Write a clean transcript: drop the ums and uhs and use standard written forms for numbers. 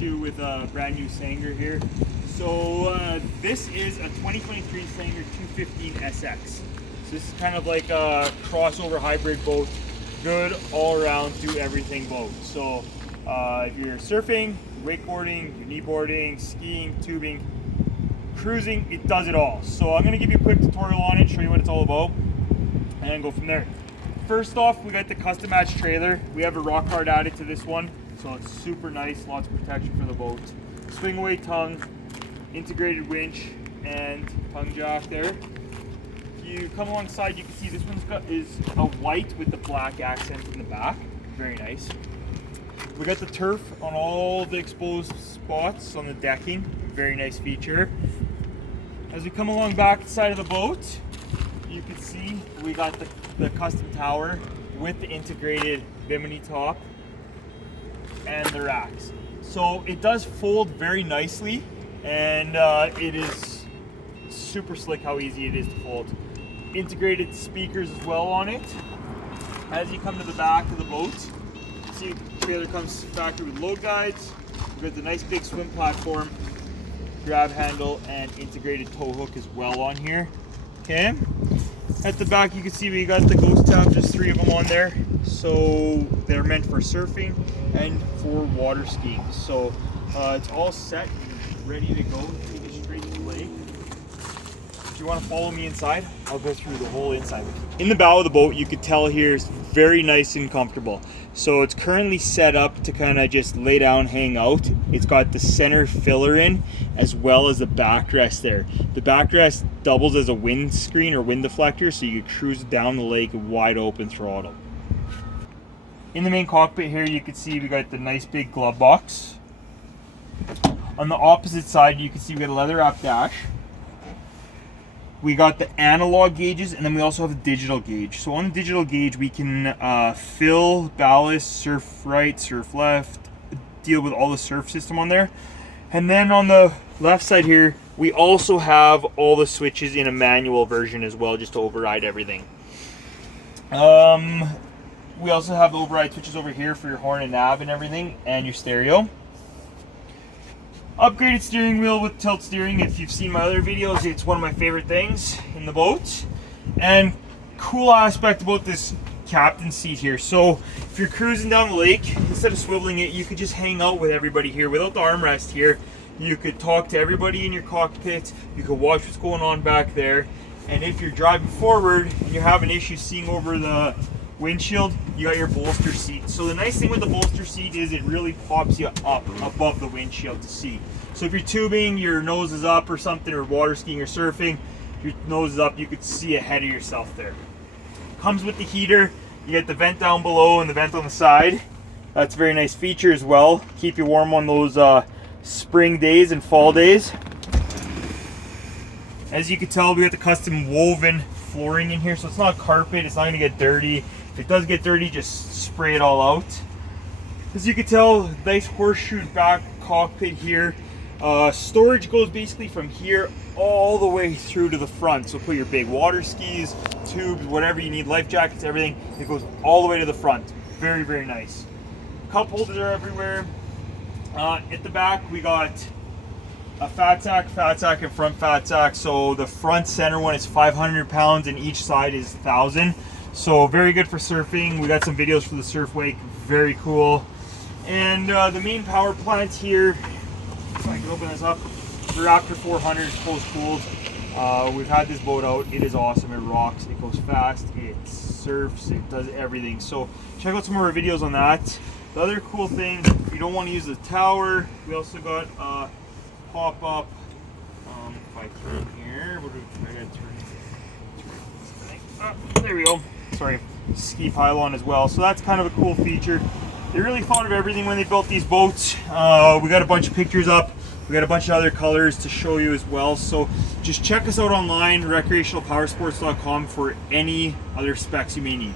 got you with a brand new Sanger here. So this is a 2023 Sanger 215 SX. So this is kind of like a crossover hybrid boat. Good all around, do everything boat. So if you're surfing, wakeboarding, uni-boarding, skiing, tubing, cruising, it does it all. So I'm going to give you a quick tutorial on it, show you what it's all about, and then go from there. First off, we got the custom match trailer. We have a rock guard added to this one, so it's super nice, lots of protection for the boat. Swing away tongue, integrated winch, and tongue jack there. If you come alongside, you can see this one's is a white with the black accent in the back. Very nice. We got the turf on all the exposed spots on the decking. Very nice feature. As we come along back side of the boat, you can see we got the custom tower with the integrated bimini top and the racks. So it does fold very nicely, and it is super slick how easy it is to fold. Integrated speakers as well on it. As you come to the back of the boat, you can see the trailer comes factory with load guides. We've got the nice big swim platform, grab handle, and integrated tow hook as well on here. Okay. At the back you can see we got the ghost tabs, just 3 of them on there. So they're meant for surfing and for water skiing. So it's all set and ready to go. Take it straight to the lake. If you want to follow me inside, I'll go through the whole inside with you. In the bow of the boat, you could tell here is very nice and comfortable. So it's currently set up to kind of just lay down, hang out. It's got the center filler in as well as the backrest there. The backrest doubles as a windscreen or wind deflector, so you can cruise down the lake wide open throttle. In the main cockpit here, you can see we got the nice big glove box. On the opposite side, you can see we got a leather wrap dash. We got the analog gauges, and then we also have a digital gauge. So on the digital gauge, we can fill, ballast, surf right, surf left, deal with all the surf system on there. And then on the left side here, we also have all the switches in a manual version as well, just to override everything. We also have the override switches over here for your horn and nav and everything, and your stereo. Upgraded steering wheel with tilt steering. If you've seen my other videos, it's one of my favorite things in the boat. And cool aspect about this captain seat here. So if you're cruising down the lake, instead of swiveling it, you could just hang out with everybody here without the armrest here. You could talk to everybody in your cockpit. You could watch what's going on back there. And if you're driving forward and you're having issues seeing over the windshield, you got your bolster seat. So the nice thing with the bolster seat is it really pops you up above the windshield to see. So if you're tubing, your nose is up or something, or water skiing or surfing, your nose is up, you could see ahead of yourself there. Comes with the heater. You get the vent down below and the vent on the side. That's a very nice feature as well. Keep you warm on those spring days and fall days. As you can tell, we got the custom woven flooring in here, so it's not carpet, it's not going to get dirty. If it does get dirty, just spray it all out. As you can tell, nice horseshoe back cockpit here. Storage goes basically from here all the way through to the front. So put your big water skis, tubes, whatever you need, life jackets, everything. It goes all the way to the front. Very, very nice. Cup holders are everywhere. At the back, we got a fat sack, and front fat sack. So the front center one is 500 pounds and each side is 1,000. So very good for surfing. We got some videos for the surf wake, very cool. And the main power plant here, if I can open this up, the Raptor 400 is close cooled. We've had this boat out, it is awesome, it rocks, it goes fast, it surfs, it does everything. So check out some more videos on that. The other cool thing, if you don't want to use the tower, we also got a pop-up, if I turn here, I gotta turn this thing. Oh, there we go. Sorry, ski pylon as well. So that's kind of a cool feature. They really thought of everything when they built these boats. We got a bunch of pictures up. We got a bunch of other colors to show you as well. So just check us out online, recreationalpowersports.com, for any other specs you may need.